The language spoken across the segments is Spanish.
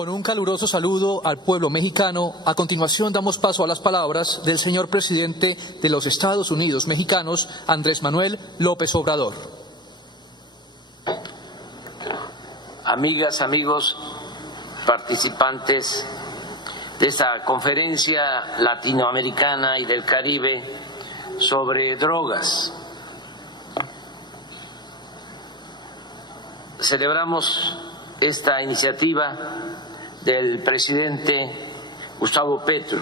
Con un caluroso saludo al pueblo mexicano, a continuación damos paso a las palabras del señor presidente de los Estados Unidos mexicanos, Andrés Manuel López Obrador. Amigas, amigos, participantes de esta conferencia latinoamericana y del Caribe sobre drogas. Celebramos esta iniciativa del presidente Gustavo Petro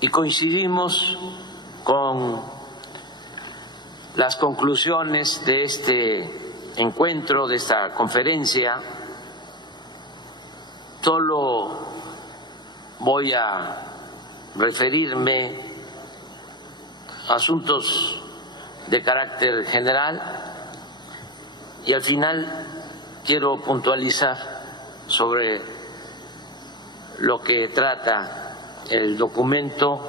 y coincidimos con las conclusiones de este encuentro, de esta conferencia. Solo voy a referirme a asuntos de carácter general y al final quiero puntualizar sobre lo que trata el documento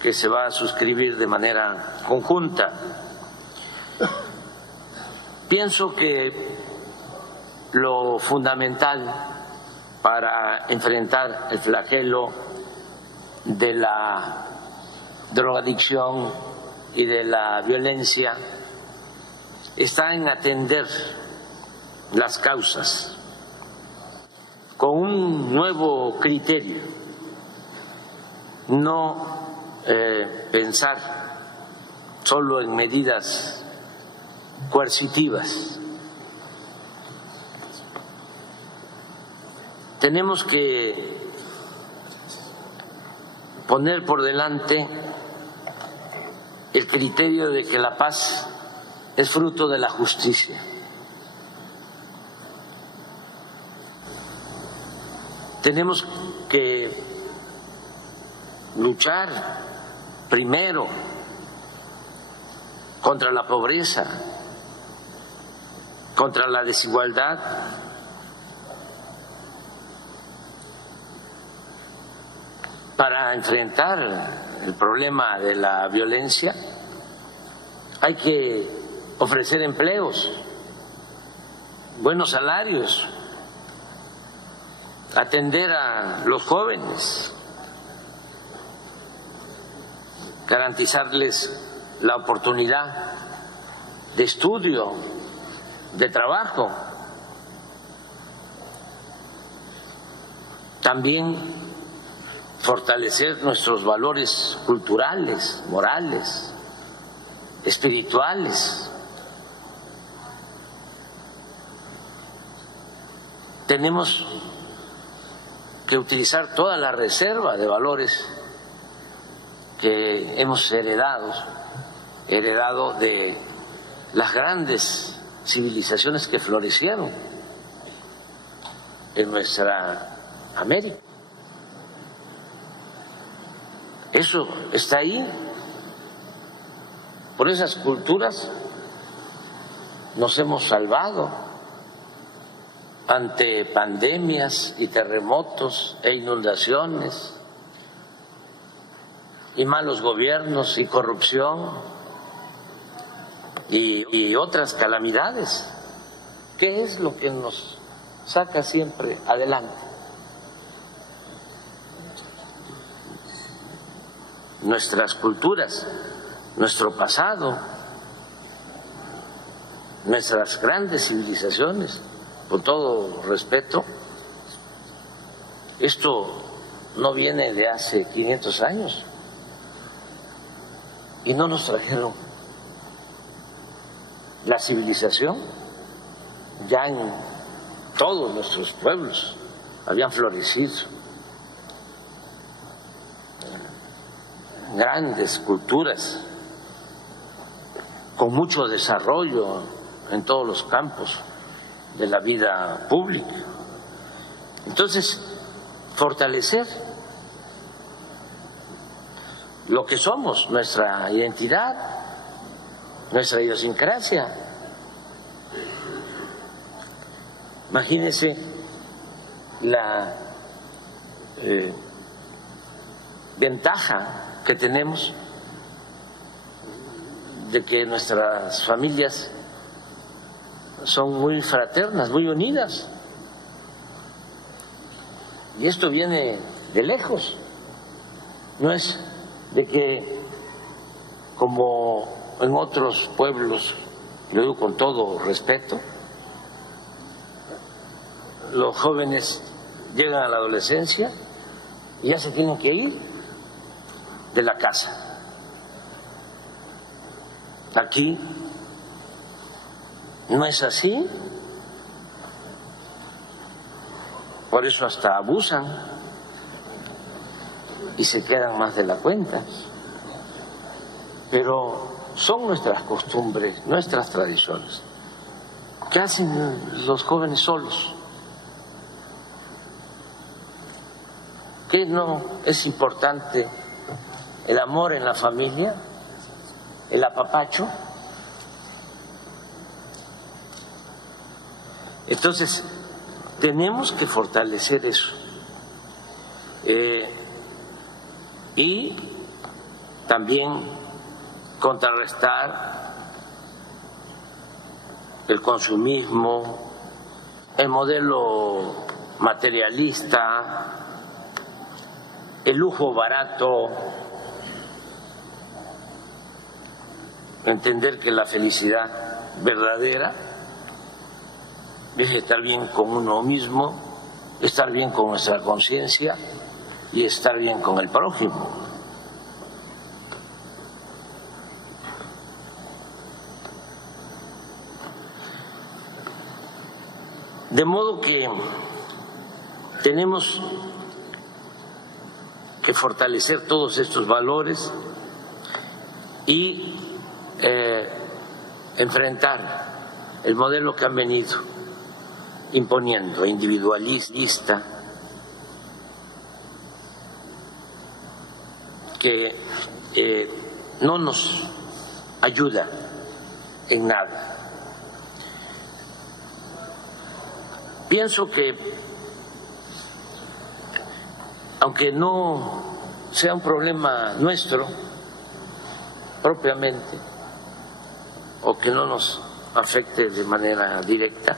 que se va a suscribir de manera conjunta. Pienso que lo fundamental para enfrentar el flagelo de la drogadicción y de la violencia está en atender las causas con un nuevo criterio, no pensar solo en medidas coercitivas. Tenemos que poner por delante el criterio de que la paz es fruto de la justicia. Tenemos que luchar primero contra la pobreza, contra la desigualdad, para enfrentar el problema de la violencia. Hay que ofrecer empleos, buenos salarios, atender a los jóvenes, garantizarles la oportunidad de estudio, de trabajo. También fortalecer nuestros valores culturales, morales, espirituales. Tenemos que utilizar toda la reserva de valores que hemos heredado de las grandes civilizaciones que florecieron en nuestra América. Eso está ahí. Por esas culturas nos hemos salvado ante pandemias y terremotos e inundaciones y malos gobiernos y corrupción y otras calamidades. ¿Qué es lo que nos saca siempre adelante? Nuestras culturas, nuestro pasado, nuestras grandes civilizaciones. Con todo respeto, esto no viene de hace 500 años y no nos trajeron la civilización. Ya en todos nuestros pueblos habían florecido grandes culturas con mucho desarrollo en todos los campos de la vida pública. Entonces, fortalecer lo que somos, nuestra identidad, nuestra idiosincrasia. Imagínense la ventaja que tenemos de que nuestras familias son muy fraternas, muy unidas. Y esto viene de lejos. No es de que, como en otros pueblos, lo digo con todo respeto, los jóvenes llegan a la adolescencia y ya se tienen que ir de la casa. Aquí no es así. Por eso hasta abusan y se quedan más de la cuenta. Pero son nuestras costumbres, nuestras tradiciones. ¿Qué hacen los jóvenes solos? ¿Qué no es importante? El amor en la familia, el apapacho. Entonces, tenemos que fortalecer eso y también contrarrestar el consumismo, el modelo materialista, el lujo barato, entender que la felicidad verdadera es estar bien con uno mismo, estar bien con nuestra conciencia y estar bien con el prójimo. De modo que tenemos que fortalecer todos estos valores y enfrentar el modelo que han venido imponiendo, individualista, que no nos ayuda en nada. Pienso que, aunque no sea un problema nuestro propiamente, o que no nos afecte de manera directa,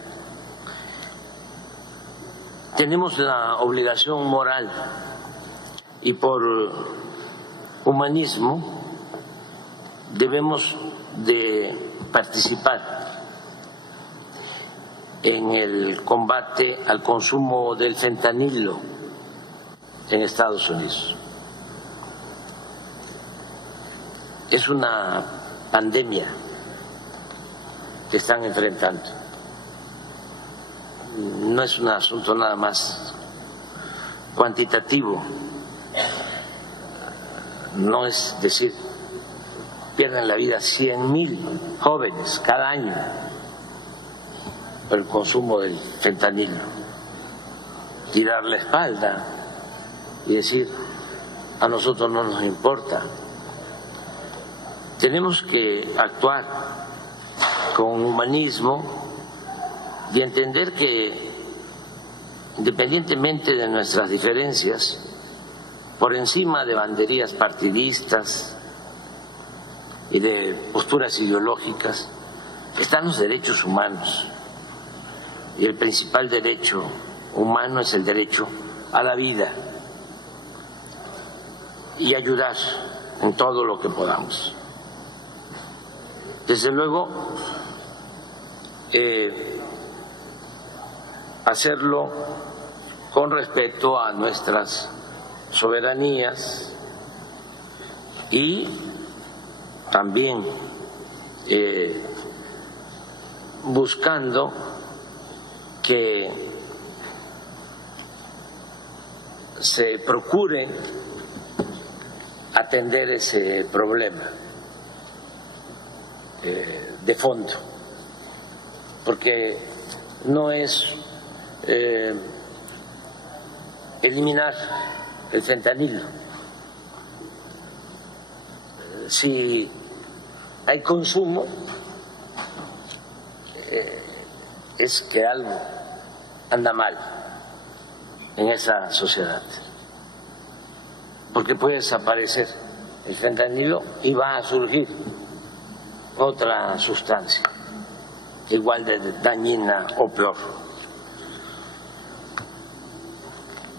tenemos la obligación moral y por humanismo debemos de participar en el combate al consumo del fentanilo en Estados Unidos. Es una pandemia que están enfrentando. No es un asunto nada más cuantitativo, no es decir, pierden la vida 100,000 jóvenes cada año por el consumo del fentanilo, y dar la espalda y decir, a nosotros no nos importa. Tenemos que actuar con humanismo y entender que, independientemente de nuestras diferencias, por encima de banderías partidistas y de posturas ideológicas, están los derechos humanos. Y el principal derecho humano es el derecho a la vida y ayudar en todo lo que podamos. Desde luego, hacerlo con respeto a nuestras soberanías y también buscando que se procure atender ese problema de fondo, porque no es eliminar el fentanilo. Si hay consumo, es que algo anda mal en esa sociedad, porque puede desaparecer el fentanilo y va a surgir otra sustancia igual de dañina o peor.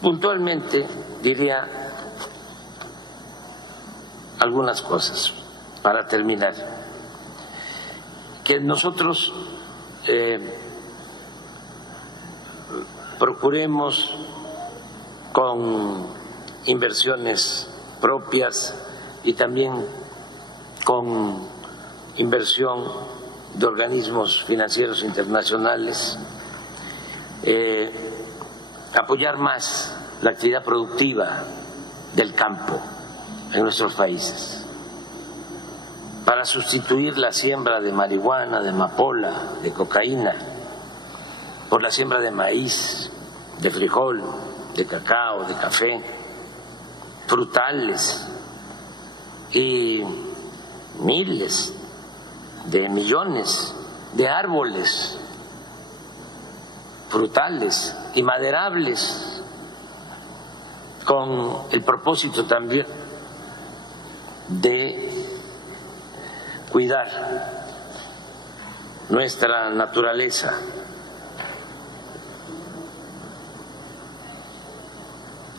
Puntualmente diría algunas cosas para terminar. Que nosotros procuremos con inversiones propias y también con inversión de organismos financieros internacionales, apoyar más la actividad productiva del campo en nuestros países, para sustituir la siembra de marihuana, de amapola, de cocaína, por la siembra de maíz, de frijol, de cacao, de café, frutales y miles de millones de árboles frutales y maderables, con el propósito también de cuidar nuestra naturaleza.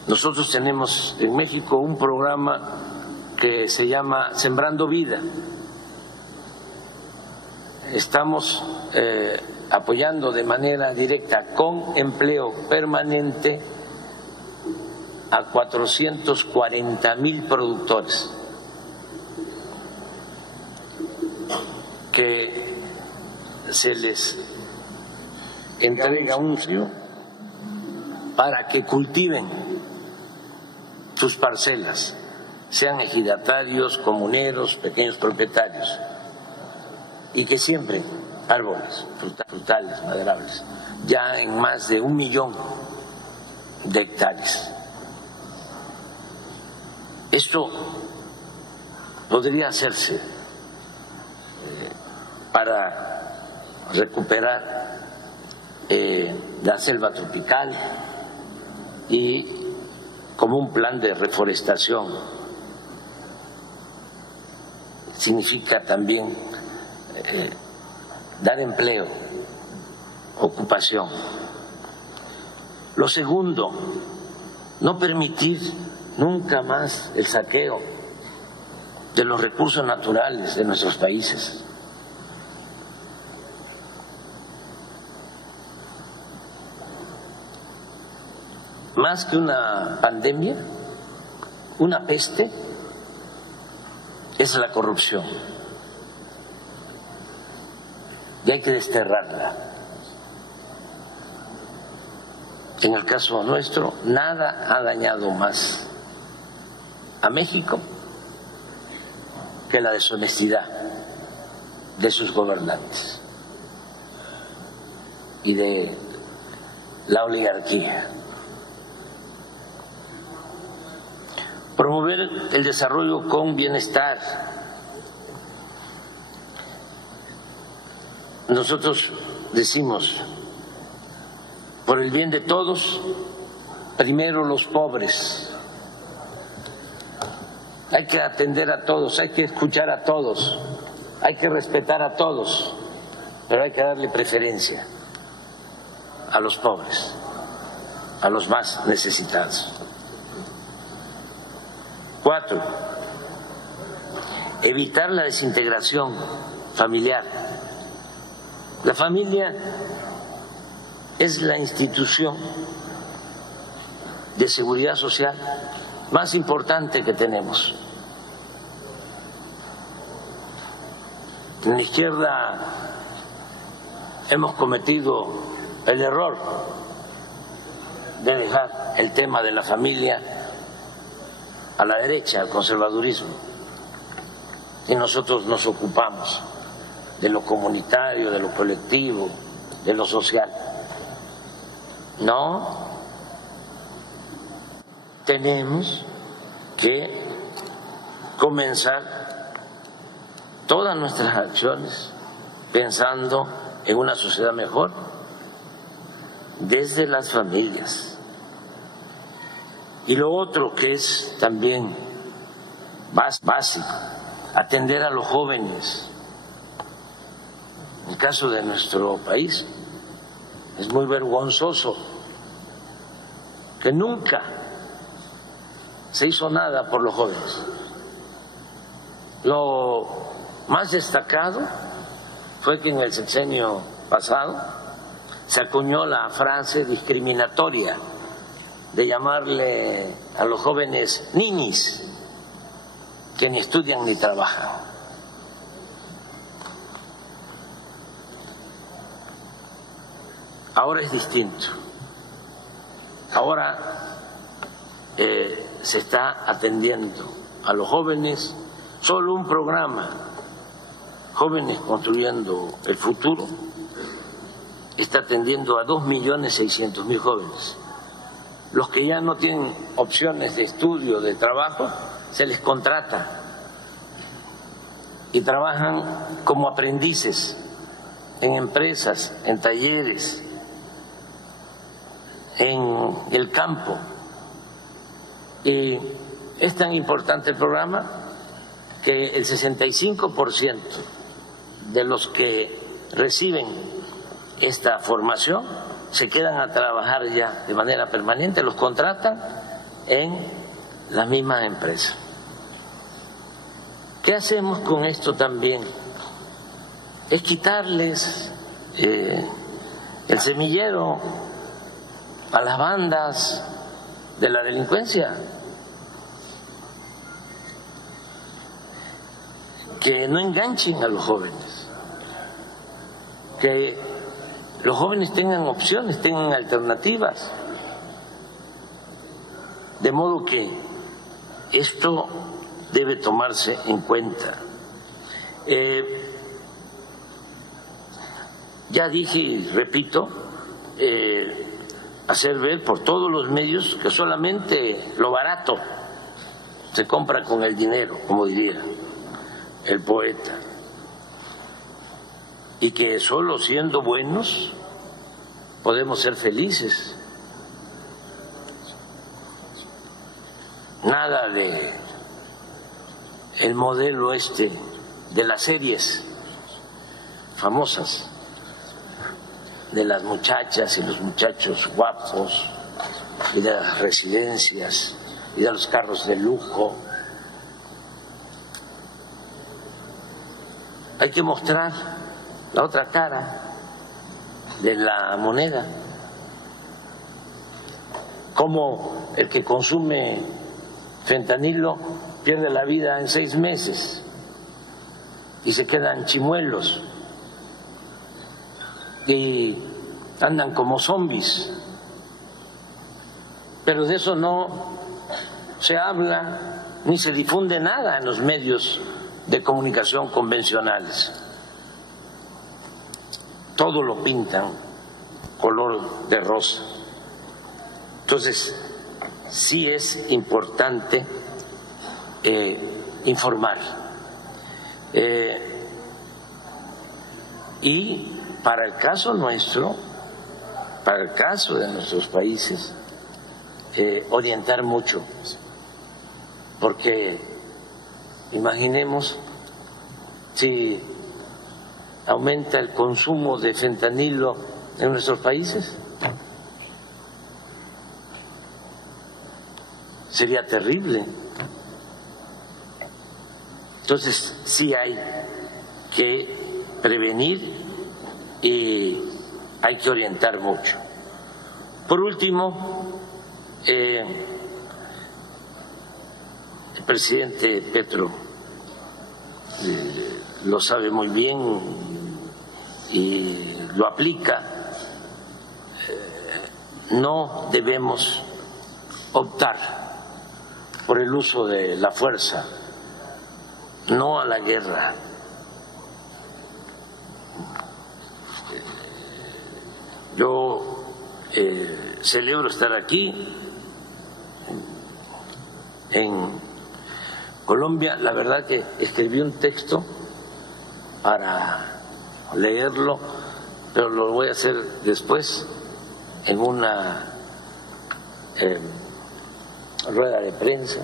Nosotros tenemos en México un programa que se llama Sembrando Vida. Estamos apoyando de manera directa con empleo permanente a 440,000 productores que se les entrega un subsidio para que cultiven sus parcelas, sean ejidatarios, comuneros, pequeños propietarios, y que siembren árboles frutales, maderables, ya en más de 1 millón de hectáreas. Esto podría hacerse para recuperar la selva tropical y como un plan de reforestación. Significa también dar empleo, ocupación. Lo segundo, no permitir nunca más el saqueo de los recursos naturales de nuestros países. Más que una pandemia, una peste, es la corrupción. Y hay que desterrarla. En el caso nuestro, nada ha dañado más a México que la deshonestidad de sus gobernantes y de la oligarquía. Promover el desarrollo con bienestar. Nosotros decimos, por el bien de todos, primero los pobres. Hay que atender a todos, hay que escuchar a todos, hay que respetar a todos, pero hay que darle preferencia a los pobres, a los más necesitados. 4, evitar la desintegración familiar. La familia es la institución de seguridad social más importante que tenemos. En la izquierda hemos cometido el error de dejar el tema de la familia a la derecha, al conservadurismo, y nosotros nos ocupamos de lo comunitario, de lo colectivo, de lo social. No, tenemos que comenzar todas nuestras acciones pensando en una sociedad mejor desde las familias. Y lo otro que es también más básico, atender a los jóvenes. En el caso de nuestro país es muy vergonzoso que nunca se hizo nada por los jóvenes. Lo más destacado fue que en el sexenio pasado se acuñó la frase discriminatoria de llamarle a los jóvenes niñis, que ni estudian ni trabajan. Ahora es distinto. Ahora se está atendiendo a los jóvenes. Solo un programa, Jóvenes Construyendo el Futuro, está atendiendo a 2.600.000 jóvenes. Los que ya no tienen opciones de estudio, de trabajo, se les contrata y trabajan como aprendices en empresas, en talleres, en el campo. Y es tan importante el programa que el 65% de los que reciben esta formación se quedan a trabajar ya de manera permanente, los contratan en las mismas empresas. ¿Qué hacemos con esto también? Es quitarles el semillero a las bandas de la delincuencia, que no enganchen a los jóvenes, que los jóvenes tengan opciones, tengan alternativas, de modo que esto debe tomarse en cuenta. Ya dije y repito, hacer ver por todos los medios que solamente lo barato se compra con el dinero, como diría el poeta, y que solo siendo buenos podemos ser felices. Nada de el modelo de las series famosas, de las muchachas y los muchachos guapos, y de las residencias, y de los carros de lujo. Hay que mostrar la otra cara de la moneda, como el que consume fentanilo pierde la vida en 6 meses y se quedan chimuelos y andan como zombies, pero de eso no se habla ni se difunde nada en los medios de comunicación convencionales. Todo lo pintan color de rosa. Entonces, sí es importante informar. Y para el caso nuestro, para el caso de nuestros países, orientar mucho, porque imaginemos si aumenta el consumo de fentanilo en nuestros países, sería terrible. Entonces sí hay que prevenir y hay que orientar mucho. Por último, el presidente Petro lo sabe muy bien y lo aplica. No debemos optar por el uso de la fuerza, no a la guerra. Yo celebro estar aquí en Colombia. La verdad que escribí un texto para leerlo, pero lo voy a hacer después en una rueda de prensa.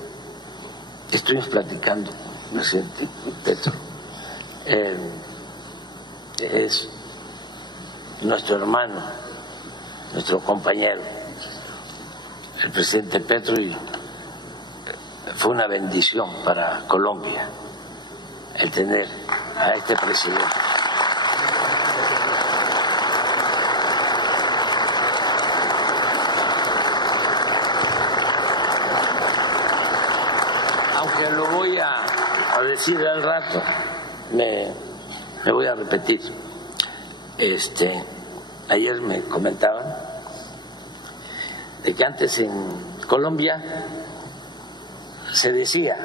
Estuvimos platicando con el presidente Petro. Es nuestro hermano, nuestro compañero. el presidente Petro y fue una bendición para Colombia el tener a este presidente. Aunque lo voy a decir al rato, me voy a repetir. Ayer me comentaban de que antes en Colombia se decía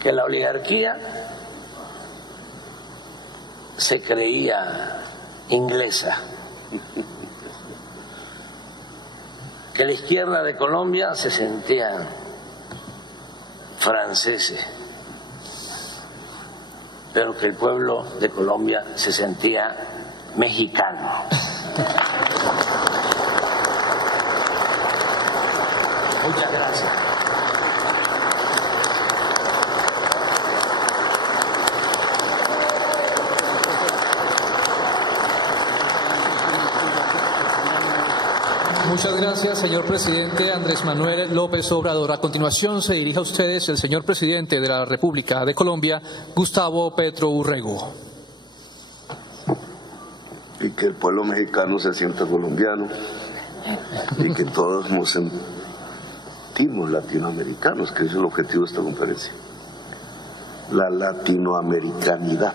que la oligarquía se creía inglesa, que la izquierda de Colombia se sentía franceses, pero que el pueblo de Colombia se sentía mexicano. Muchas gracias. Muchas gracias, señor presidente Andrés Manuel López Obrador. A continuación se dirige a ustedes el señor presidente de la República de Colombia, Gustavo Petro Urrego. Y que el pueblo mexicano se sienta colombiano y que todos nos sentimos latinoamericanos, que es el objetivo de esta conferencia. La latinoamericanidad.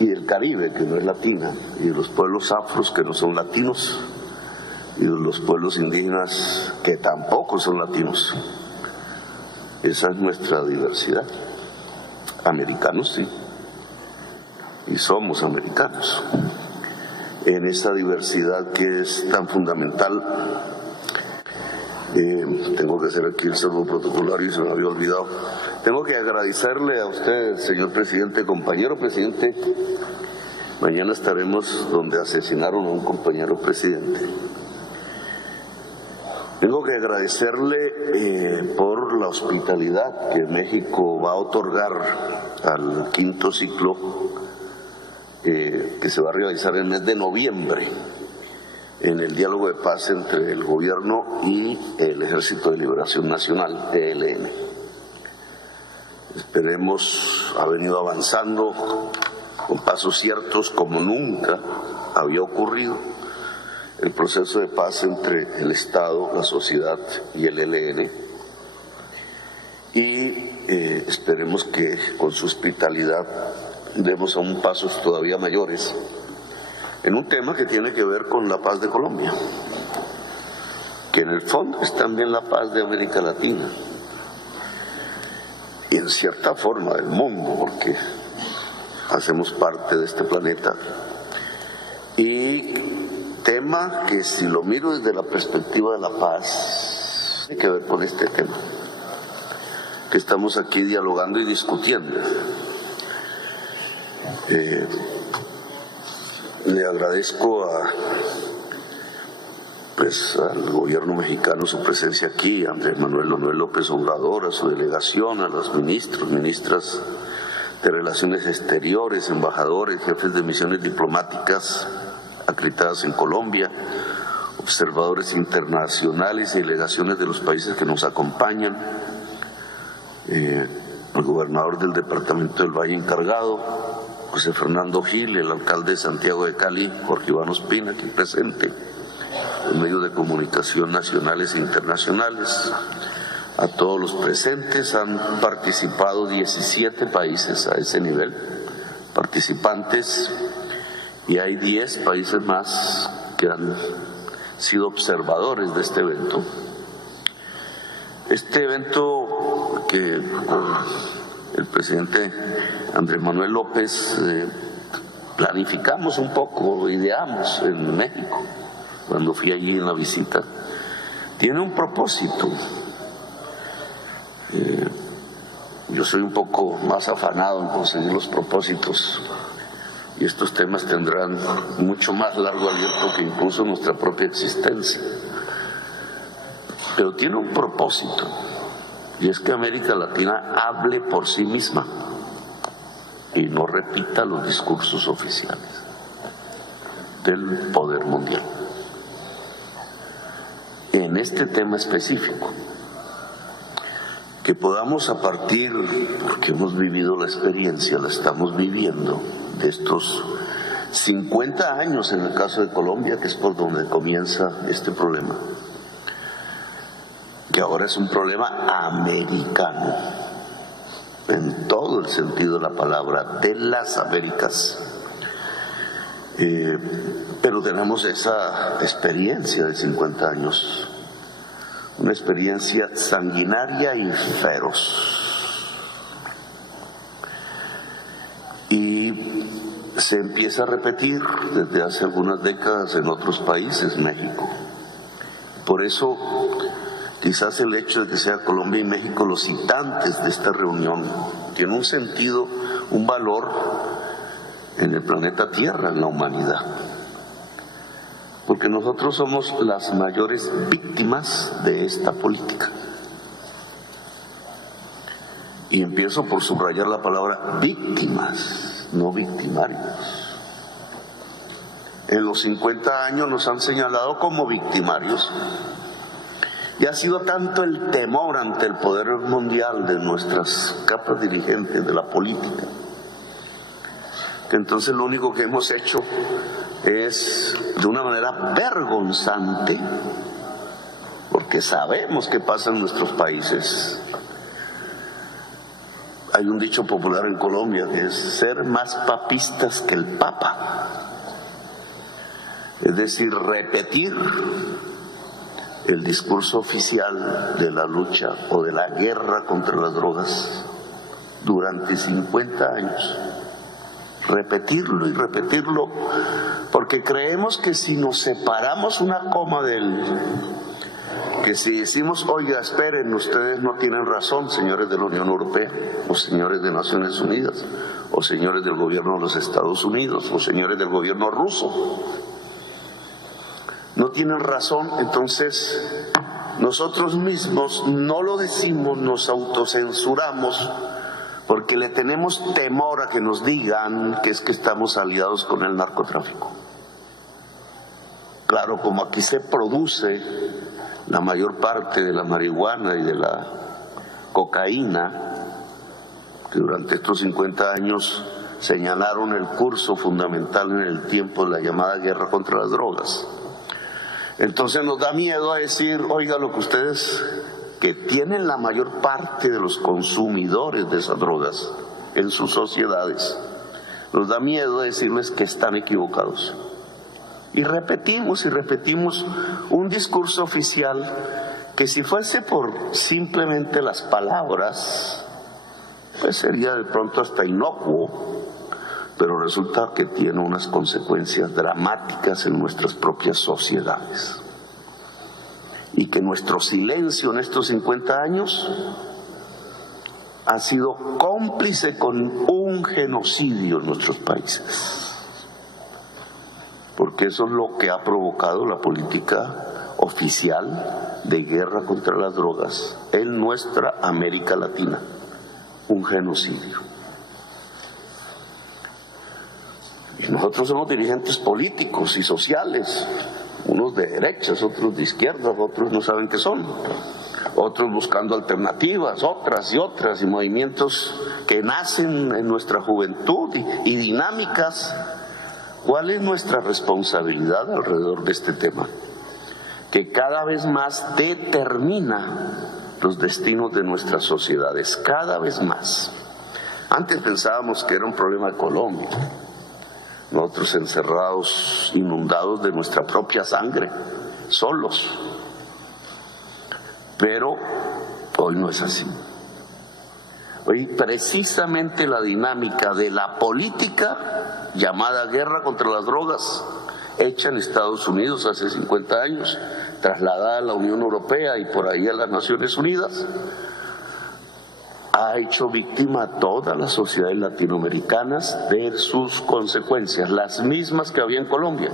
Y del Caribe, que no es latina, y de los pueblos afros, que no son latinos, y de los pueblos indígenas, que tampoco son latinos. Esa es nuestra diversidad. Americanos, sí. Y somos americanos. En esta diversidad que es tan fundamental, tengo que hacer aquí el saludo protocolario y se me había olvidado. Tengo que agradecerle a usted, señor presidente, compañero presidente. Mañana estaremos donde asesinaron a un compañero presidente. Tengo que agradecerle por la hospitalidad que México va a otorgar al quinto ciclo que se va a realizar en el mes de noviembre en el diálogo de paz entre el gobierno y el Ejército de Liberación Nacional, ELN. Esperemos, ha venido avanzando con pasos ciertos como nunca había ocurrido el proceso de paz entre el Estado, la sociedad y el ELN. Y esperemos que con su hospitalidad demos aún pasos todavía mayores en un tema que tiene que ver con la paz de Colombia, que en el fondo es también la paz de América Latina y en cierta forma del mundo, porque hacemos parte de este planeta. Y tema que, si lo miro desde la perspectiva de la paz, tiene que ver con este tema que estamos aquí dialogando y discutiendo. Le agradezco al gobierno mexicano su presencia aquí, a Andrés Manuel López Obrador, a su delegación, a los ministros, ministras de Relaciones Exteriores, embajadores, jefes de misiones diplomáticas acreditadas en Colombia, observadores internacionales y delegaciones de los países que nos acompañan, el gobernador del departamento del Valle encargado, José Fernando Gil, el alcalde de Santiago de Cali, Jorge Iván Ospina, aquí presente, los medios de comunicación nacionales e internacionales. A todos los presentes, han participado 17 países a ese nivel, participantes, y hay 10 países más que han sido observadores de este evento. Este evento que el presidente Andrés Manuel López planificamos un poco, ideamos en México, cuando fui allí en la visita, tiene un propósito. Yo soy un poco más afanado en conseguir los propósitos y estos temas tendrán mucho más largo aliento que incluso nuestra propia existencia. Pero tiene un propósito, y es que América Latina hable por sí misma y no repita los discursos oficiales del poder mundial. en este tema específico. Que podamos a partir, porque hemos vivido la experiencia, la estamos viviendo, de estos 50 años en el caso de Colombia, que es por donde comienza este problema, que ahora es un problema americano, en todo el sentido de la palabra, de las Américas. Pero tenemos esa experiencia de 50 años, una experiencia sanguinaria y feroz. Y se empieza a repetir desde hace algunas décadas en otros países, México. Por eso, quizás el hecho de que sea Colombia y México los citantes de esta reunión tiene un sentido, un valor en el planeta Tierra, en la humanidad. Porque nosotros somos las mayores víctimas de esta política. Y empiezo por subrayar la palabra víctimas, no victimarios. En los 50 años nos han señalado como victimarios. Y ha sido tanto el temor ante el poder mundial de nuestras capas dirigentes de la política, que entonces lo único que hemos hecho es, de una manera vergonzante, porque sabemos qué pasa en nuestros países. Hay un dicho popular en Colombia que es ser más papistas que el Papa. Es decir, repetir el discurso oficial de la lucha o de la guerra contra las drogas durante 50 años. Repetirlo y repetirlo, porque creemos que si nos separamos una coma de él, que si decimos, oiga, esperen, ustedes no tienen razón, señores de la Unión Europea, o señores de Naciones Unidas, o señores del gobierno de los Estados Unidos, o señores del gobierno ruso, no tienen razón, entonces nosotros mismos no lo decimos, nos autocensuramos, porque le tenemos temor a que nos digan que es que estamos aliados con el narcotráfico. Claro, como aquí se produce la mayor parte de la marihuana y de la cocaína, que durante estos 50 años señalaron el curso fundamental en el tiempo de la llamada guerra contra las drogas. Entonces nos da miedo a decir, oiga, lo que ustedes, que tienen la mayor parte de los consumidores de esas drogas en sus sociedades, nos da miedo decirles que están equivocados. Y repetimos un discurso oficial que si fuese por simplemente las palabras, pues sería de pronto hasta inocuo, pero resulta que tiene unas consecuencias dramáticas en nuestras propias sociedades. Y que nuestro silencio en estos 50 años ha sido cómplice con un genocidio en nuestros países. Porque eso es lo que ha provocado la política oficial de guerra contra las drogas en nuestra América Latina. Un genocidio. Y nosotros somos dirigentes políticos y sociales, unos de derechas, otros de izquierdas, otros no saben qué son, otros buscando alternativas, otras y movimientos que nacen en nuestra juventud y dinámicas. ¿Cuál es nuestra responsabilidad alrededor de este tema? Que cada vez más determina los destinos de nuestras sociedades, cada vez más. Antes pensábamos que era un problema de Colombia, nosotros encerrados, inundados de nuestra propia sangre, solos. Pero hoy no es así. Hoy precisamente la dinámica de la política llamada guerra contra las drogas, hecha en Estados Unidos hace 50 años, trasladada a la Unión Europea y por ahí a las Naciones Unidas, ha hecho víctima a todas las sociedades latinoamericanas de sus consecuencias, las mismas que había en Colombia,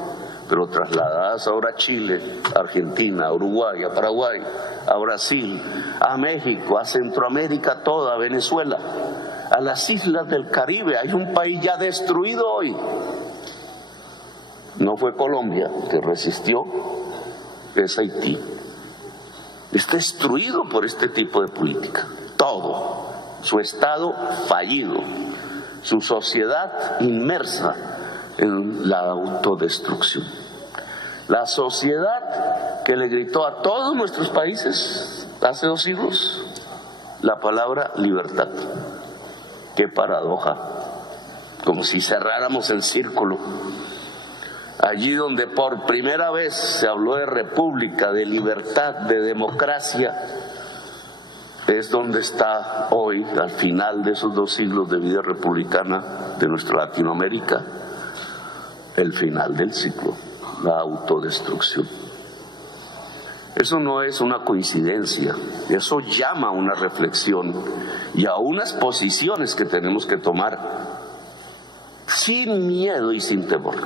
pero trasladadas ahora a Chile, a Argentina, a Uruguay, a Paraguay, a Brasil, a México, a Centroamérica toda, a Venezuela, a las islas del Caribe. Hay un país ya destruido hoy. No fue Colombia que resistió, es Haití. está destruido por este tipo de política. Todo, su Estado fallido, su sociedad inmersa en la autodestrucción. La sociedad que le gritó a todos nuestros países hace 2 siglos la palabra libertad. Qué paradoja, como si cerráramos el círculo. Allí donde por primera vez se habló de república, de libertad, de democracia, es donde está hoy, al final de esos 2 siglos de vida republicana de nuestra Latinoamérica, el final del ciclo, la autodestrucción. Eso no es una coincidencia, eso llama a una reflexión y a unas posiciones que tenemos que tomar sin miedo y sin temor.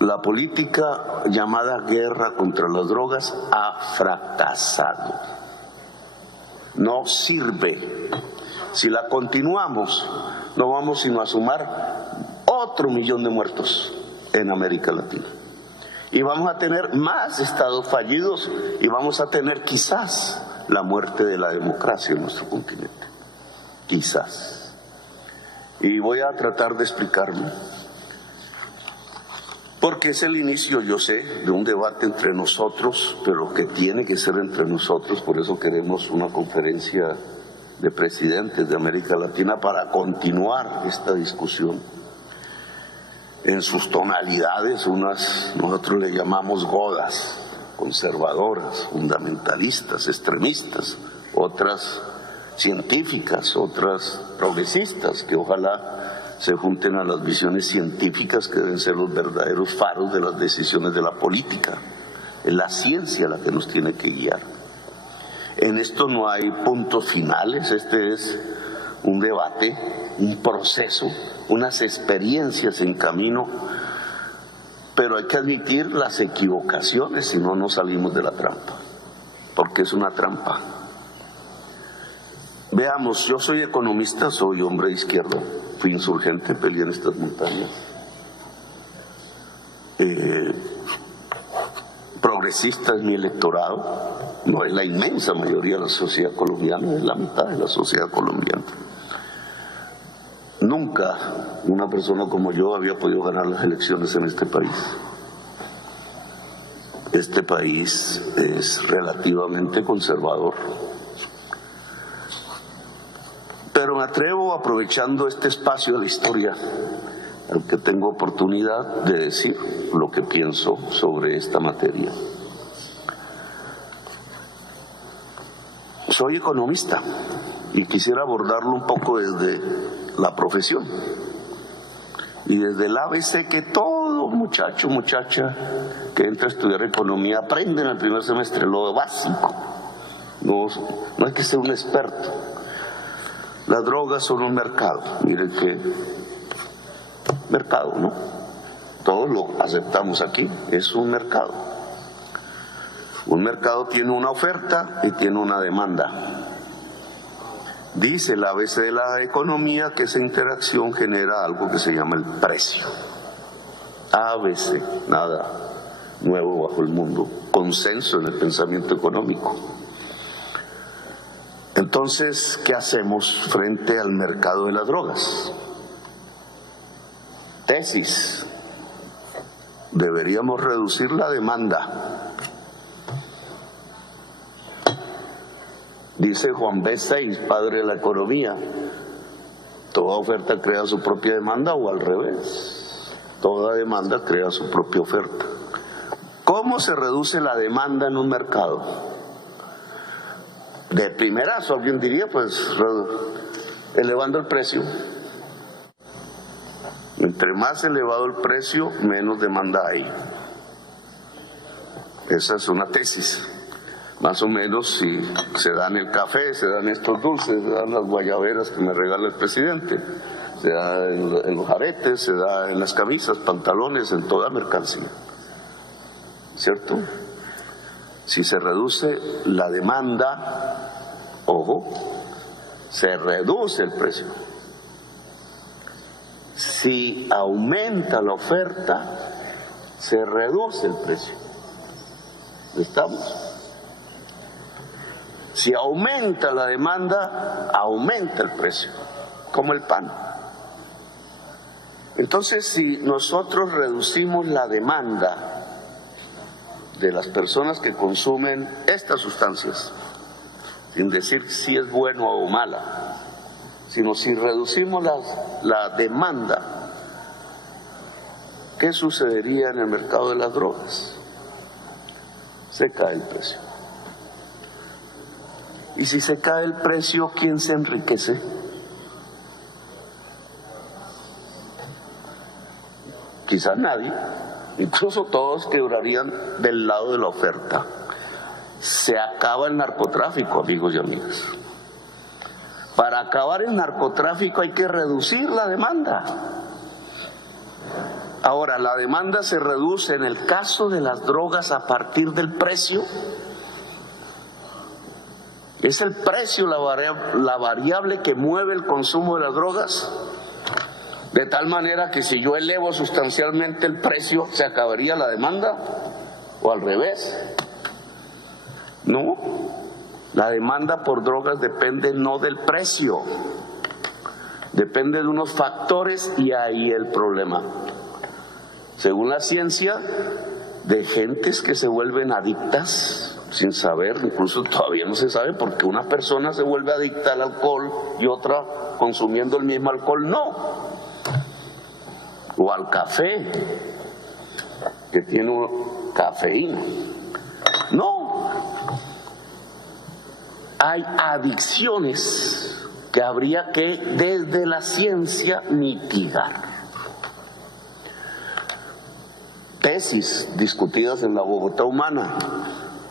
La política llamada guerra contra las drogas ha fracasado. No sirve. Si la continuamos, no vamos sino a sumar otro 1.000.000 de muertos en América Latina. Y vamos a tener más estados fallidos y vamos a tener quizás la muerte de la democracia en nuestro continente. Quizás. Y voy a tratar de explicarme. Porque es el inicio, yo sé, de un debate entre nosotros, pero que tiene que ser entre nosotros, por eso queremos una conferencia de presidentes de América Latina para continuar esta discusión en sus tonalidades, unas nosotros le llamamos godas, conservadoras, fundamentalistas, extremistas, otras científicas, otras progresistas, que ojalá se junten a las visiones científicas que deben ser los verdaderos faros de las decisiones de la política. Es la ciencia la que nos tiene que guiar. En esto no hay puntos finales, este es un debate, un proceso, unas experiencias en camino, pero hay que admitir las equivocaciones, si no, no salimos de la trampa, porque es una trampa. Veamos, yo soy economista, soy hombre de izquierda, fui insurgente, peleé en estas montañas. Progresista es mi electorado, no es la inmensa mayoría de la sociedad colombiana, es la mitad de la sociedad colombiana. Nunca una persona como yo había podido ganar las elecciones en este país. Este país es relativamente conservador. Pero me atrevo, aprovechando este espacio de la historia, al que tengo oportunidad de decir lo que pienso sobre esta materia. Soy economista y quisiera abordarlo un poco desde la profesión y desde el ABC que todo muchacho, muchacha que entra a estudiar economía aprende en el primer semestre, lo básico. No hay que ser un experto. Las drogas son un mercado, miren qué mercado, ¿no? Todos lo aceptamos aquí, es un mercado. Un mercado tiene una oferta y tiene una demanda. Dice el ABC de la economía que esa interacción genera algo que se llama el precio. ABC, nada nuevo bajo el mundo, consenso en el pensamiento económico. Entonces, ¿qué hacemos frente al mercado de las drogas? Tesis: deberíamos reducir la demanda. Dice Juan B. Seix, padre de la economía, toda oferta crea su propia demanda, o al revés, toda demanda crea su propia oferta. ¿Cómo se reduce la demanda en un mercado? De primerazo alguien diría, pues, elevando el precio. Entre más elevado el precio, menos demanda hay. Esa es una tesis. Más o menos, si se dan el café, se dan estos dulces, se dan las guayaberas que me regala el presidente, se da en los aretes, se da en las camisas, pantalones, en toda mercancía. ¿Cierto? Si se reduce la demanda, ojo, se reduce el precio. Si aumenta la oferta, se reduce el precio. Estamos. Si aumenta la demanda, aumenta el precio, como el pan. Entonces, si nosotros reducimos la demanda de las personas que consumen estas sustancias, sin decir si es bueno o mala, sino si reducimos la demanda, ¿qué sucedería en el mercado de las drogas? Se cae el precio. Y si se cae el precio, ¿quién se enriquece? Quizás nadie, incluso todos quebrarían del lado de la oferta. Se acaba el narcotráfico, amigos y amigas. Para acabar el narcotráfico hay que reducir la demanda. Ahora, la demanda se reduce en el caso de las drogas a partir del precio. ¿Es el precio la variable que mueve el consumo de las drogas? De tal manera que si yo elevo sustancialmente el precio, ¿se acabaría la demanda? ¿O al revés? No. La demanda por drogas depende no del precio, depende de unos factores, y ahí el problema. Según la ciencia, de gentes que se vuelven adictas sin saber, incluso todavía no se sabe por qué una persona se vuelve adicta al alcohol y otra consumiendo el mismo alcohol no. O al café, que tiene cafeína. No. Hay adicciones que habría que, desde la ciencia, mitigar. Tesis discutidas en la Bogotá humana.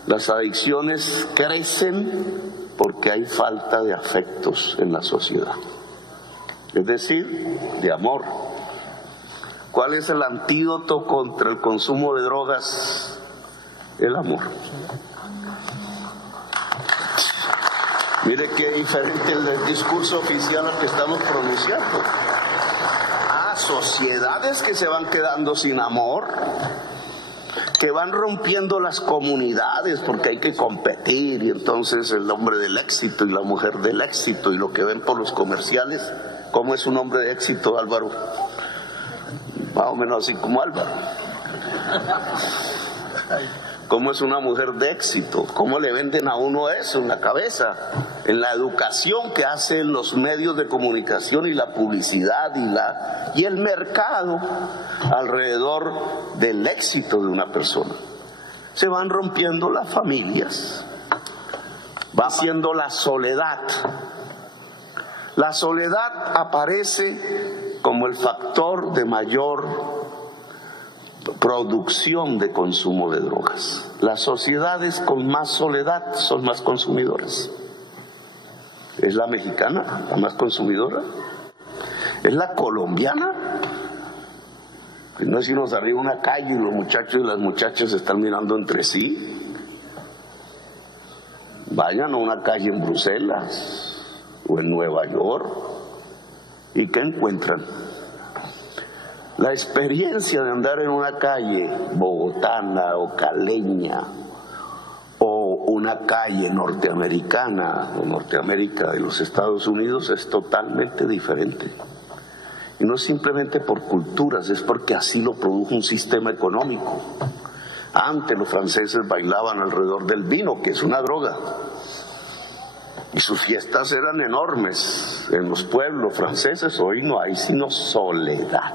Las adicciones crecen porque hay falta de afectos en la sociedad. Es decir, de amor. ¿Cuál es el antídoto contra el consumo de drogas? El amor. Mire qué diferente el discurso oficial al que estamos pronunciando. Sociedades que se van quedando sin amor, que van rompiendo las comunidades porque hay que competir, y entonces el hombre del éxito y la mujer del éxito, y lo que ven por los comerciales. ¿Cómo es un hombre de éxito, Álvaro? Más o menos así como Álvaro. ¿Cómo es una mujer de éxito? ¿Cómo le venden a uno eso en la cabeza? En la educación que hacen los medios de comunicación y la publicidad y el mercado alrededor del éxito de una persona. Se van rompiendo las familias, va siendo la soledad. La soledad aparece como el factor de mayor producción de consumo de drogas. Las sociedades con más soledad son más consumidoras. ¿Es la mexicana la más consumidora? ¿Es la colombiana? Que no es si nos arriba una calle y los muchachos y las muchachas se están mirando entre sí. Vayan a una calle en Bruselas o en Nueva York, ¿y qué encuentran? La experiencia de andar en una calle bogotana o caleña, o una calle norteamericana o Norteamérica de los Estados Unidos, es totalmente diferente. Y no es simplemente por culturas, es porque así lo produjo un sistema económico. Antes los franceses bailaban alrededor del vino, que es una droga, y sus fiestas eran enormes en los pueblos franceses. Hoy no hay sino soledad.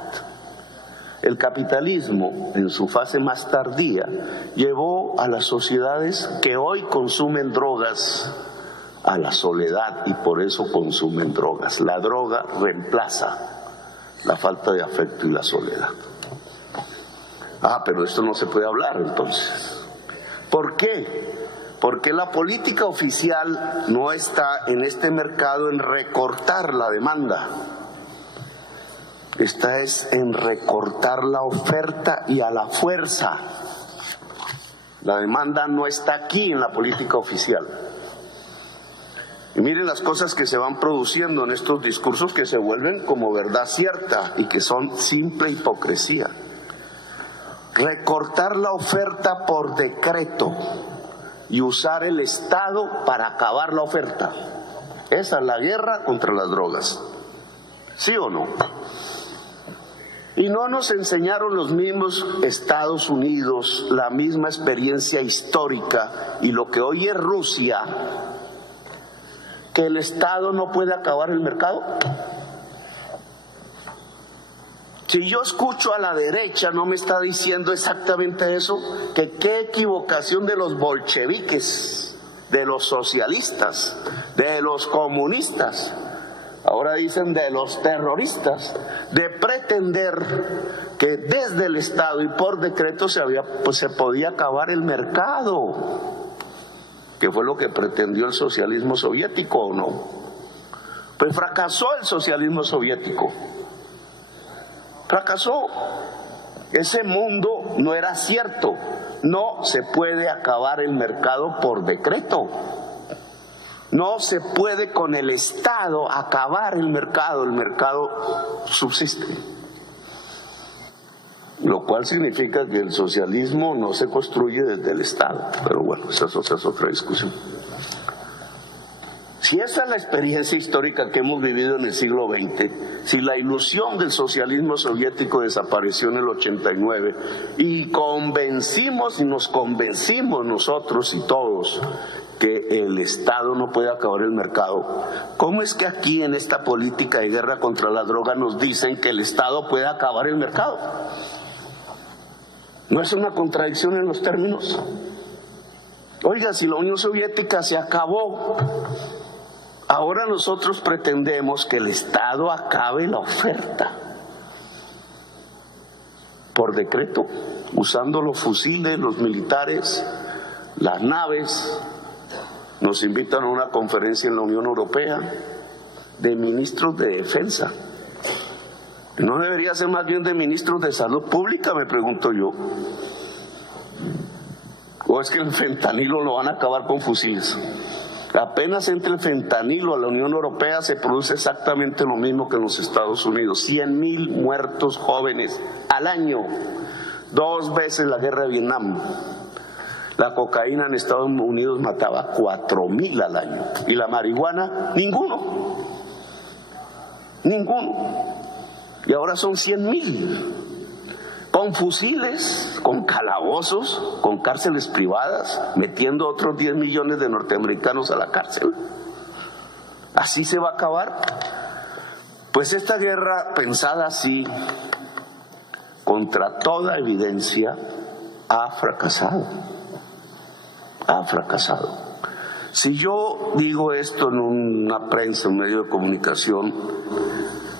El capitalismo, en su fase más tardía, llevó a las sociedades que hoy consumen drogas a la soledad, y por eso consumen drogas. La droga reemplaza la falta de afecto y la soledad. Pero esto no se puede hablar entonces. ¿Por qué? Porque la política oficial no está en este mercado en recortar la demanda. Esta es en recortar la oferta y a la fuerza. La demanda no está aquí en la política oficial. Y miren las cosas que se van produciendo en estos discursos que se vuelven como verdad cierta y que son simple hipocresía. recortar la oferta por decreto y usar el Estado para acabar la oferta. Esa es la guerra contra las drogas. ¿Sí o no? Y no nos enseñaron los mismos Estados Unidos, la misma experiencia histórica y lo que hoy es Rusia, que el Estado no puede acabar el mercado. Si yo escucho a la derecha, no me está diciendo exactamente eso, que qué equivocación de los bolcheviques, de los socialistas, de los comunistas, ahora dicen de los terroristas, de pretender que desde el Estado y por decreto se podía acabar el mercado, que fue lo que pretendió el socialismo soviético, ¿o no? Pues fracasó el socialismo soviético. Fracasó. Ese mundo no era cierto. No se puede acabar el mercado por decreto. No se puede con el Estado acabar el mercado subsiste. Lo cual significa que el socialismo no se construye desde el Estado. Pero bueno, esa es otra discusión. Si esa es la experiencia histórica que hemos vivido en el siglo XX, si la ilusión del socialismo soviético desapareció en el 89 y nos convencimos nosotros y todos que el Estado no puede acabar el mercado, ¿cómo es que aquí en esta política de guerra contra la droga nos dicen que el Estado puede acabar el mercado? ¿No es una contradicción en los términos? Oiga, si la Unión Soviética se acabó, ahora nosotros pretendemos que el Estado acabe la oferta por decreto, usando los fusiles, los militares, las naves. Nos invitan a una conferencia en la Unión Europea de ministros de defensa. ¿No debería ser más bien de ministros de salud pública, me pregunto yo? ¿O es que el fentanilo lo van a acabar con fusiles? Apenas entre el fentanilo a la Unión Europea se produce exactamente lo mismo que en los Estados Unidos. 100,000 muertos jóvenes al año, 2 veces la guerra de Vietnam. La cocaína en Estados Unidos mataba 4,000 al año. Y la marihuana, ninguno. Y ahora son 100,000. Con fusiles, con calabozos, con cárceles privadas, metiendo otros 10 millones de norteamericanos a la cárcel. ¿Así se va a acabar? Pues esta guerra pensada así, contra toda evidencia, ha fracasado. Ha fracasado. Si yo digo esto en una prensa, un medio de comunicación,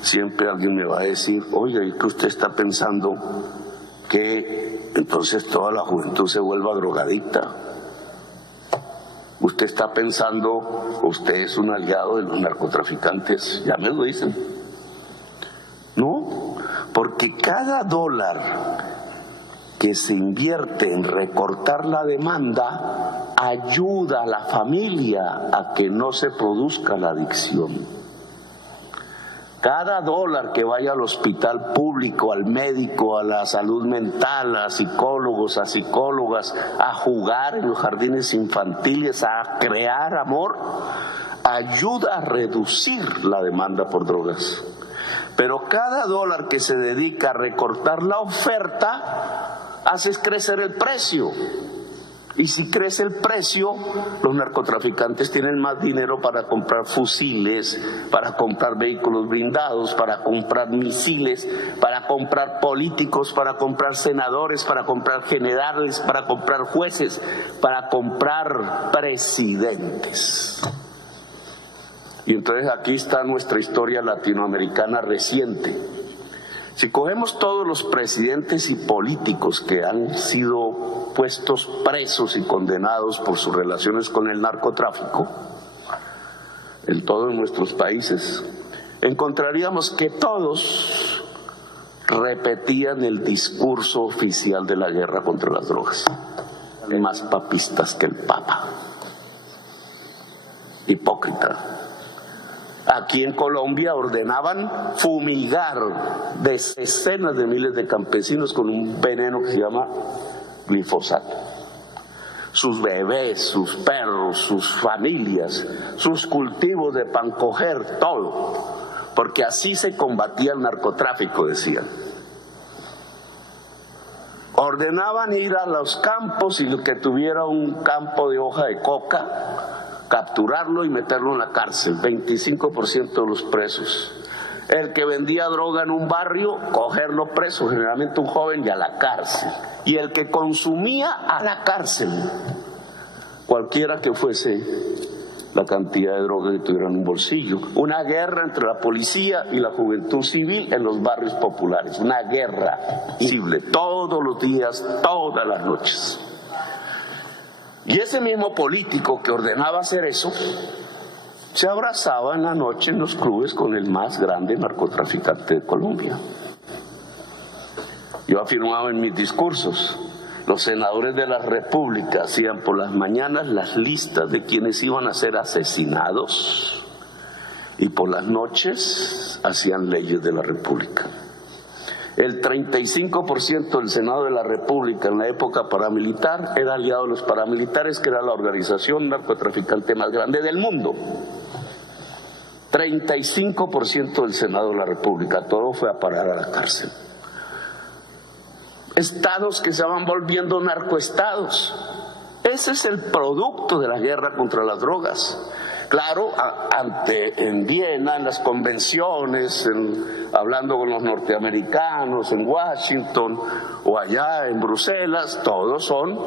siempre alguien me va a decir, oye, ¿y qué usted está pensando? Que entonces toda la juventud se vuelva drogadicta. Usted está pensando, usted es un aliado de los narcotraficantes, ya me lo dicen. No, porque cada dólar que se invierte en recortar la demanda ayuda a la familia a que no se produzca la adicción. Cada dólar que vaya al hospital público, al médico, a la salud mental, a psicólogos, a psicólogas, a jugar en los jardines infantiles, a crear amor, ayuda a reducir la demanda por drogas. Pero cada dólar que se dedica a recortar la oferta hace crecer el precio. Y si crece el precio, los narcotraficantes tienen más dinero para comprar fusiles, para comprar vehículos blindados, para comprar misiles, para comprar políticos, para comprar senadores, para comprar generales, para comprar jueces, para comprar presidentes. Y entonces aquí está nuestra historia latinoamericana reciente. Si cogemos todos los presidentes y políticos que han sido puestos presos y condenados por sus relaciones con el narcotráfico en todos nuestros países, encontraríamos que todos repetían el discurso oficial de la guerra contra las drogas. Más papistas que el Papa. Hipócrita. Aquí en Colombia ordenaban fumigar decenas de miles de campesinos con un veneno que se llama glifosato. Sus bebés, sus perros, sus familias, sus cultivos de pancoger, todo. Porque así se combatía el narcotráfico, decían. Ordenaban ir a los campos y el que tuviera un campo de hoja de coca, capturarlo y meterlo en la cárcel, 25% de los presos. El que vendía droga en un barrio, cogerlo preso, generalmente un joven, y a la cárcel. Y el que consumía, a la cárcel. Cualquiera que fuese la cantidad de droga que tuviera en un bolsillo. Una guerra entre la policía y la juventud civil en los barrios populares. Una guerra visible, todos los días, todas las noches. Y ese mismo político que ordenaba hacer eso, se abrazaba en la noche en los clubes con el más grande narcotraficante de Colombia. Yo afirmaba en mis discursos, los senadores de la República hacían por las mañanas las listas de quienes iban a ser asesinados y por las noches hacían leyes de la República. El 35% del Senado de la República en la época paramilitar era aliado de los paramilitares, que era la organización narcotraficante más grande del mundo. 35% del Senado de la República, todo fue a parar a la cárcel. Estados que se van volviendo narcoestados. Ese es el producto de la guerra contra las drogas. Claro, en Viena, en las convenciones, hablando con los norteamericanos, en Washington o allá en Bruselas, todos son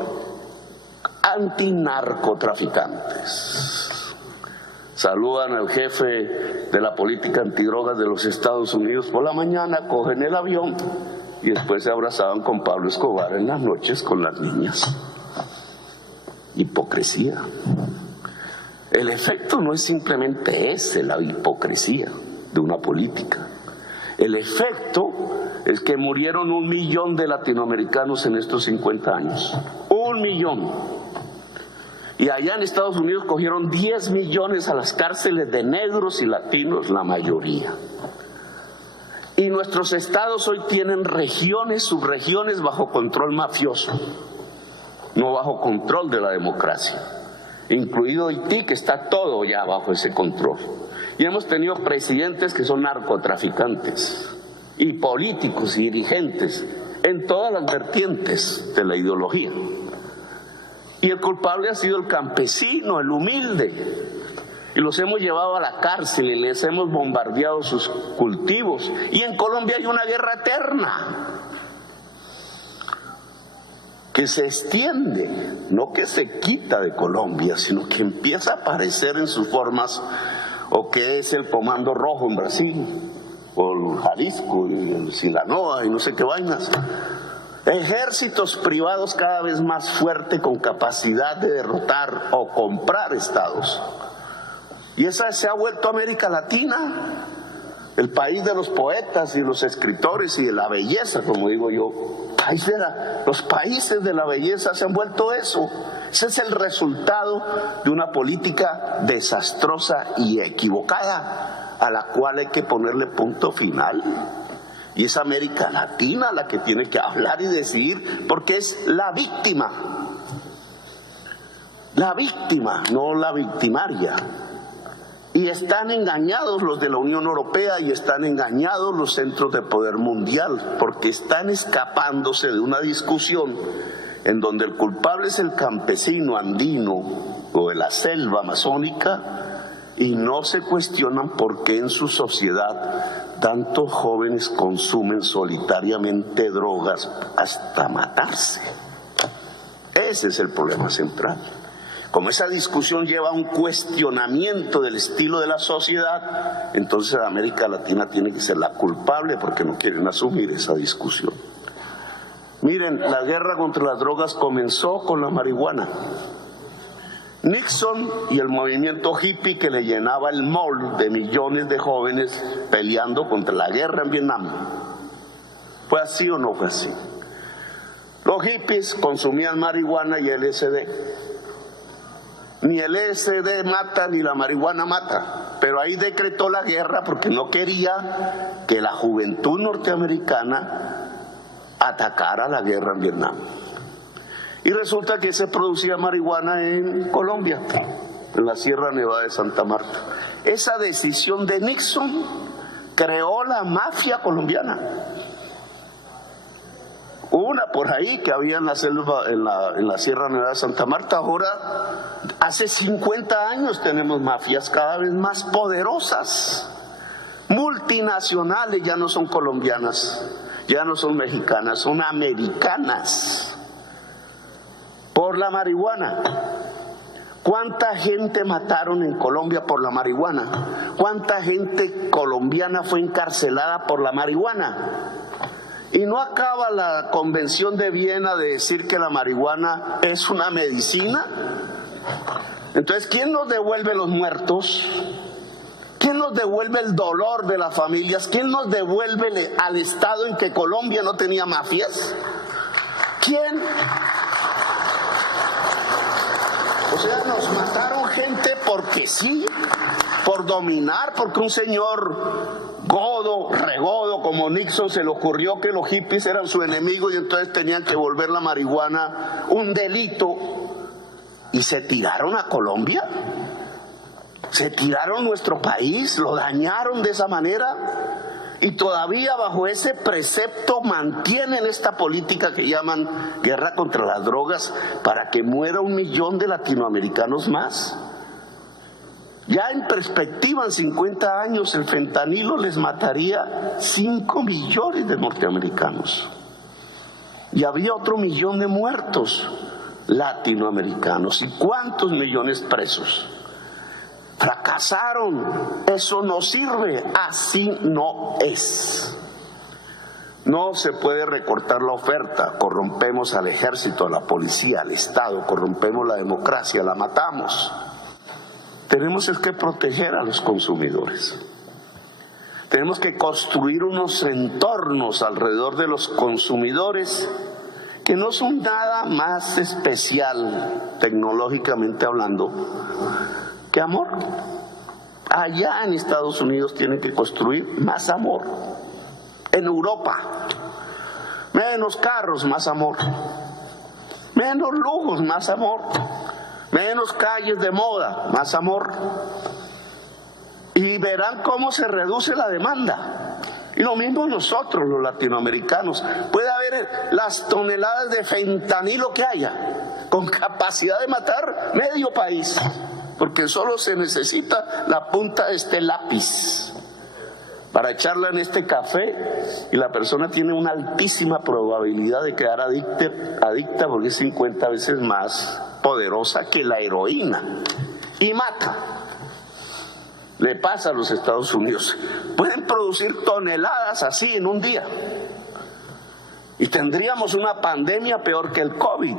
antinarcotraficantes. Saludan al jefe de la política antidrogas de los Estados Unidos por la mañana, cogen el avión y después se abrazaban con Pablo Escobar en las noches con las niñas. Hipocresía. El efecto no es simplemente ese, la hipocresía de una política. El efecto es que murieron 1 millón de latinoamericanos en estos 50 años. 1 millón. Y allá en Estados Unidos cogieron 10 millones a las cárceles de negros y latinos, la mayoría. Y nuestros estados hoy tienen regiones, subregiones bajo control mafioso, no bajo control de la democracia. Incluido Haití, que está todo ya bajo ese control. Y hemos tenido presidentes que son narcotraficantes, y políticos y dirigentes en todas las vertientes de la ideología. Y el culpable ha sido el campesino, el humilde. Y los hemos llevado a la cárcel y les hemos bombardeado sus cultivos. Y en Colombia hay una guerra eterna que se extiende, no que se quita de Colombia, sino que empieza a aparecer en sus formas, o que es el Comando Rojo en Brasil, o el Jalisco, y el Sinaloa, y no sé qué vainas. Ejércitos privados cada vez más fuertes con capacidad de derrotar o comprar estados. Y esa se ha vuelto América Latina, el país de los poetas y los escritores y de la belleza, como digo yo. Los países de la belleza se han vuelto eso. Ese es el resultado de una política desastrosa y equivocada, a la cual hay que ponerle punto final. Y es América Latina la que tiene que hablar y decidir, porque es la víctima. La víctima, no la victimaria. Y están engañados los de la Unión Europea y están engañados los centros de poder mundial, porque están escapándose de una discusión en donde el culpable es el campesino andino o de la selva amazónica, y no se cuestionan por qué en su sociedad tantos jóvenes consumen solitariamente drogas hasta matarse. Ese es el problema central. Como esa discusión lleva a un cuestionamiento del estilo de la sociedad, entonces América Latina tiene que ser la culpable porque no quieren asumir esa discusión. Miren, la guerra contra las drogas comenzó con la marihuana. Nixon y el movimiento hippie que le llenaba el mall de millones de jóvenes peleando contra la guerra en Vietnam. ¿Fue así o no fue así? Los hippies consumían marihuana y LSD. Ni el LSD mata, ni la marihuana mata. Pero ahí decretó la guerra porque no quería que la juventud norteamericana atacara la guerra en Vietnam. Y resulta que se producía marihuana en Colombia, en la Sierra Nevada de Santa Marta. Esa decisión de Nixon creó la mafia colombiana. Una por ahí que había en la selva, en la Sierra Nevada de Santa Marta. Ahora, hace 50 años tenemos mafias cada vez más poderosas, multinacionales, ya no son colombianas, ya no son mexicanas, son americanas, por la marihuana. ¿Cuánta gente mataron en Colombia por la marihuana? ¿Cuánta gente colombiana fue encarcelada por la marihuana? Y no acaba la Convención de Viena de decir que la marihuana es una medicina. Entonces, ¿quién nos devuelve los muertos? ¿Quién nos devuelve el dolor de las familias? ¿Quién nos devuelve al estado en que Colombia no tenía mafias? ¿Quién? O sea, nos mataron gente porque sí, por dominar, porque un señor regodo como Nixon se le ocurrió que los hippies eran su enemigo y entonces tenían que volver la marihuana un delito. Y se tiraron a Colombia, se tiraron nuestro país, lo dañaron de esa manera. Y todavía bajo ese precepto mantienen esta política que llaman guerra contra las drogas para que muera 1 millón de latinoamericanos más. Ya en perspectiva, en 50 años, el fentanilo les mataría 5 millones de norteamericanos. Y había otro 1 millón de muertos latinoamericanos. ¿Y cuántos millones presos? Fracasaron. Eso no sirve. Así no es. No se puede recortar la oferta. Corrompemos al ejército, a la policía, al Estado. Corrompemos la democracia, la matamos. Tenemos que proteger a los consumidores. Tenemos que construir unos entornos alrededor de los consumidores que no son nada más especial, tecnológicamente hablando, que amor. Allá en Estados Unidos tienen que construir más amor. En Europa, menos carros, más amor. Menos lujos, más amor. Menos calles de moda, más amor. Y verán cómo se reduce la demanda. Y lo mismo nosotros, los latinoamericanos. Puede haber las toneladas de fentanilo que haya, con capacidad de matar medio país, porque solo se necesita la punta de este lápiz para echarla en este café y la persona tiene una altísima probabilidad de quedar adicta porque es 50 veces más poderosa que la heroína y mata. Le pasa a los Estados Unidos. Pueden producir toneladas así en un día y tendríamos una pandemia peor que el COVID,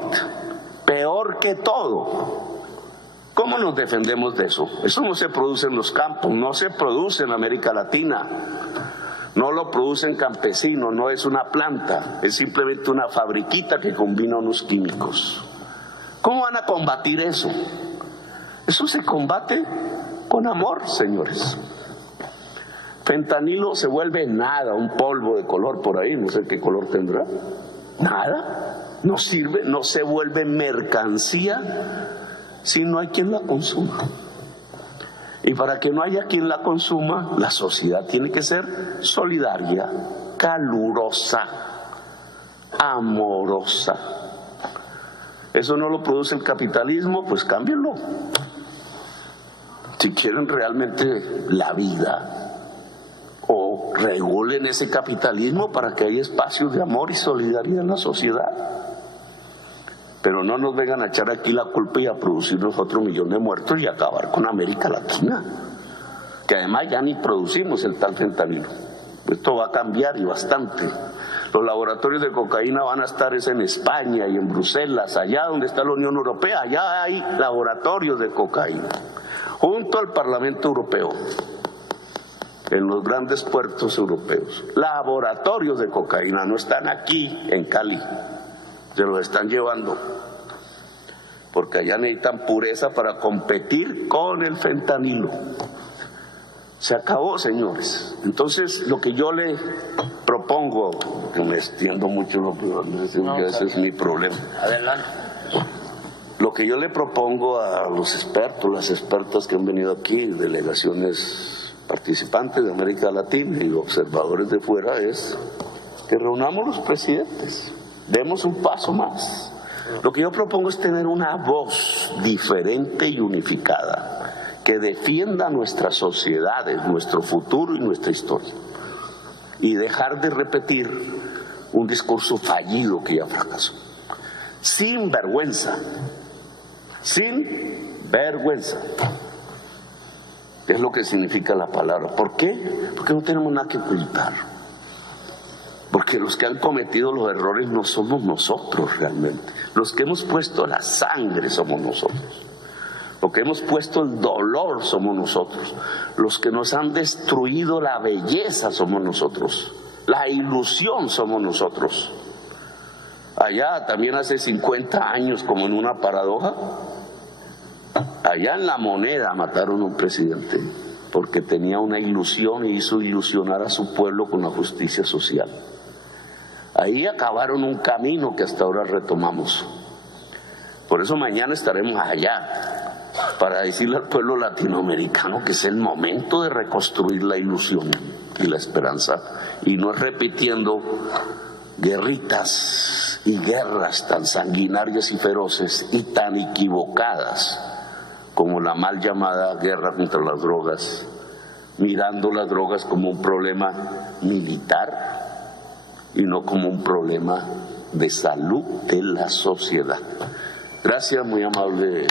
peor que todo. ¿Cómo nos defendemos de eso? Eso no se produce en los campos, no se produce en América Latina, no lo producen campesinos, no es una planta, es simplemente una fabriquita que combina unos químicos. ¿Cómo van a combatir eso? Eso se combate con amor, señores. Fentanilo se vuelve nada, un polvo de color por ahí, no sé qué color tendrá. Nada, no sirve, no se vuelve mercancía si no hay quien la consuma. Y para que no haya quien la consuma, la sociedad tiene que ser solidaria, calurosa, amorosa. Eso no lo produce el capitalismo, pues cámbienlo. Si quieren realmente la vida, o regulen ese capitalismo para que haya espacios de amor y solidaridad en la sociedad. Pero no nos vengan a echar aquí la culpa y a producirnos otro 1 millón de muertos y acabar con América Latina, que además ya ni producimos el tal fentanilo. Esto va a cambiar y bastante. Los laboratorios de cocaína van a estar en España y en Bruselas, allá donde está la Unión Europea, allá hay laboratorios de cocaína, junto al Parlamento Europeo, en los grandes puertos europeos. Laboratorios de cocaína, no están aquí en Cali, se los están llevando. porque allá necesitan pureza para competir con el fentanilo. Se acabó, señores. Entonces, lo que yo le propongo, que me extiendo mucho, ese es mi problema. Adelante. Lo que yo le propongo a los expertos, las expertas que han venido aquí, delegaciones participantes de América Latina y observadores de fuera, es que reunamos los presidentes, demos un paso más. Lo que yo propongo es tener una voz diferente y unificada, que defienda nuestras sociedades, nuestro futuro y nuestra historia, y dejar de repetir un discurso fallido que ya fracasó. Sin vergüenza, es lo que significa la palabra. ¿Por qué? Porque no tenemos nada que ocultar. Porque los que han cometido los errores no somos nosotros realmente. Los que hemos puesto la sangre somos nosotros. Los que hemos puesto el dolor somos nosotros. Los que nos han destruido la belleza somos nosotros. La ilusión somos nosotros. Allá también hace 50 años, como en una paradoja, allá en La Moneda mataron a un presidente porque tenía una ilusión y hizo ilusionar a su pueblo con la justicia social. Ahí acabaron un camino que hasta ahora retomamos. Por eso mañana estaremos allá para decirle al pueblo latinoamericano que es el momento de reconstruir la ilusión y la esperanza, y no es repitiendo guerritas y guerras tan sanguinarias y feroces y tan equivocadas como la mal llamada guerra contra las drogas, mirando las drogas como un problema militar y no como un problema de salud de la sociedad. Gracias, muy amable.